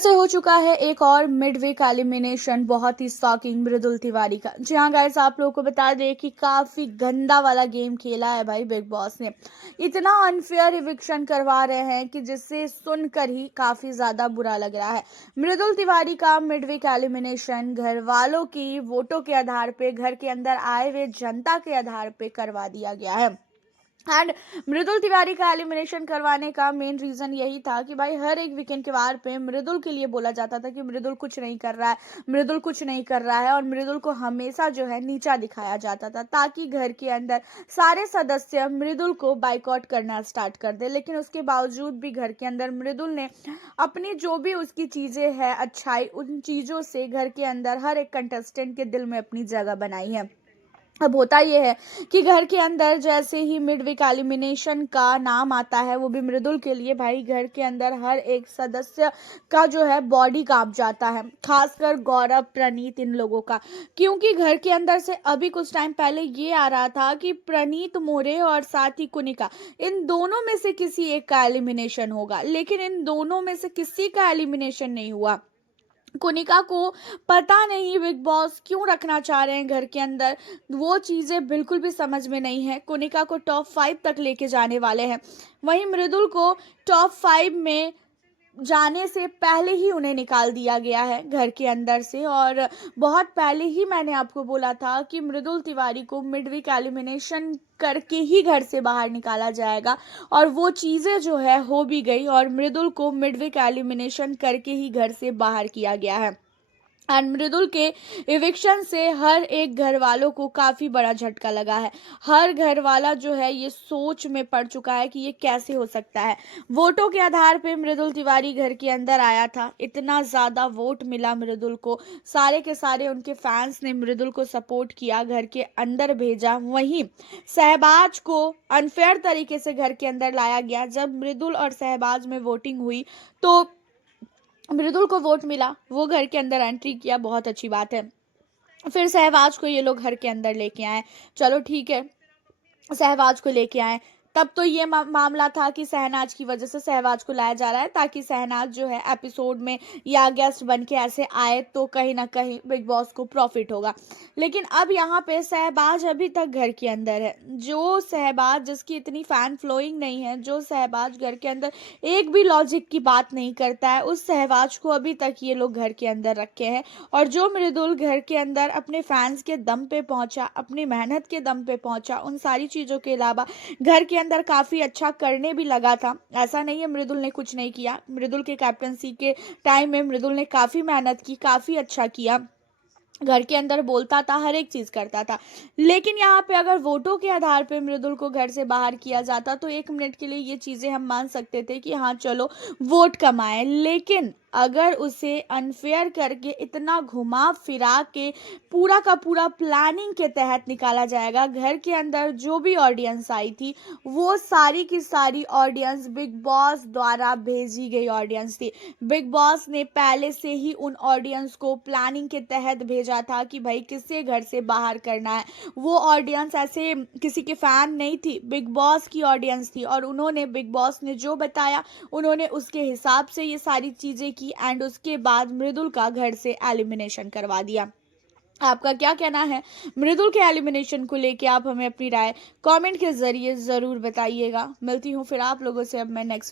से हो चुका है एक और मिड वीक एलिमिनेशन, बहुत ही शॉकिंग मृदुल तिवारी का। जी हाँ गाइस, आप लोगों को बता दें कि काफी गंदा वाला गेम खेला है भाई बिग बॉस ने। इतना अनफेयर इविक्शन करवा रहे हैं कि जिससे सुनकर ही काफी ज्यादा बुरा लग रहा है। मृदुल तिवारी का मिड वीक एलिमिनेशन घर वालों की वोटों के आधार पे, घर के अंदर आए हुए जनता के आधार पे करवा दिया गया है। एंड मृदुल तिवारी का एलिमिनेशन करवाने का मेन रीजन यही था कि भाई हर एक वीकेंड के वार पे मृदुल के लिए बोला जाता था कि मृदुल कुछ नहीं कर रहा है, मृदुल कुछ नहीं कर रहा है, और मृदुल को हमेशा जो है नीचा दिखाया जाता था ताकि घर के अंदर सारे सदस्य मृदुल को बाइकआउट करना स्टार्ट कर दे। लेकिन उसके बावजूद भी घर के अंदर मृदुल ने अपनी जो भी उसकी चीजें हैं अच्छाई, उन चीजों से घर के अंदर हर एक कंटेस्टेंट के दिल में अपनी जगह बनाई है। अब होता यह है कि घर के अंदर जैसे ही मिड वीक एलिमिनेशन का नाम आता है, वो भी मृदुल के लिए, भाई घर के अंदर हर एक सदस्य का जो है बॉडी कांप जाता है, खासकर गौरव, प्रणीत, इन लोगों का। क्योंकि घर के अंदर से अभी कुछ टाइम पहले ये आ रहा था कि प्रणीत मोरे और साथ ही कुनिका, इन दोनों में से किसी एक का एलिमिनेशन होगा, लेकिन इन दोनों में से किसी का एलिमिनेशन नहीं हुआ। कुनिका को पता नहीं बिग बॉस क्यों रखना चाह रहे हैं घर के अंदर, वो चीज़ें बिल्कुल भी समझ में नहीं है। कुनिका को टॉप 5 तक लेके जाने वाले हैं, वहीं मृदुल को टॉप 5 में जाने से पहले ही उन्हें निकाल दिया गया है घर के अंदर से। और बहुत पहले ही मैंने आपको बोला था कि मृदुल तिवारी को मिड वीक एलिमिनेशन करके ही घर से बाहर निकाला जाएगा, और वो चीज़ें जो है हो भी गई, और मृदुल को मिड वीक एलिमिनेशन करके ही घर से बाहर किया गया है। एंड मृदुल के इविक्शन से हर एक घर वालों को काफ़ी बड़ा झटका लगा है। हर घर वाला जो है ये सोच में पड़ चुका है कि ये कैसे हो सकता है। वोटों के आधार पे मृदुल तिवारी घर के अंदर आया था, इतना ज़्यादा वोट मिला मृदुल को, सारे के सारे उनके फैंस ने मृदुल को सपोर्ट किया, घर के अंदर भेजा। वहीं सहबाज को अनफेयर तरीके से घर के अंदर लाया गया। जब मृदुल और सहबाज में वोटिंग हुई तो मृदुल को वोट मिला, वो घर के अंदर एंट्री किया, बहुत अच्छी बात है। फिर सहवाज को ये लोग घर के अंदर लेके आए, चलो ठीक है, सहवाज को लेके आए। तब तो ये मामला था कि शहनाज की वजह से सहवाज को लाया जा रहा है, ताकि शहनाज जो है एपिसोड में या गेस्ट बन के ऐसे आए तो कहीं ना कहीं बिग बॉस को प्रॉफिट होगा। लेकिन अब यहाँ पे सहबाज अभी तक घर के अंदर है। जो सहबाज जिसकी इतनी फैन फ्लोइंग नहीं है, जो सहबाज घर के अंदर एक भी लॉजिक की बात नहीं करता है, उस सहबाज को अभी तक ये लोग घर के अंदर रखे हैं। और जो मृदुल घर के अंदर अपने फैंस के दम पे पहुंचा, अपनी मेहनत के दम पे पहुंचा, उन सारी चीज़ों के अलावा घर के अंदर काफ़ी अच्छा करने भी लगा था। ऐसा नहीं है मृदुल ने कुछ नहीं किया, मृदुल के कैप्टनसी के टाइम में मृदुल ने काफ़ी मेहनत की, काफ़ी अच्छा किया, घर के अंदर बोलता था, हर एक चीज़ करता था। लेकिन यहाँ पे अगर वोटों के आधार पे मृदुल को घर से बाहर किया जाता तो 1 मिनट के लिए ये चीज़ें हम मान सकते थे कि हाँ चलो वोट कमाए। लेकिन अगर उसे अनफेयर करके इतना घुमा फिरा के पूरा का पूरा प्लानिंग के तहत निकाला जाएगा, घर के अंदर जो भी ऑडियंस आई थी वो सारी की सारी ऑडियंस बिग बॉस द्वारा भेजी गई ऑडियंस थी। बिग बॉस ने पहले से ही उन ऑडियंस को प्लानिंग के तहत भेजा था कि भाई किससे घर से बाहर करना है। वो ऑडियंस ऐसे किसी के फैन नहीं थी, बिग बॉस की ऑडियंस थी, और उन्होंने बिग बॉस ने जो बताया उन्होंने उसके हिसाब से ये सारी चीज़ें की। एंड उसके बाद मृदुल का घर से एलिमिनेशन करवा दिया। आपका क्या कहना है मृदुल के एलिमिनेशन को लेके? आप हमें अपनी राय कमेंट के जरिए ज़रूर बताइएगा। मिलती हूँ फिर आप लोगों से अब मैं नेक्स्ट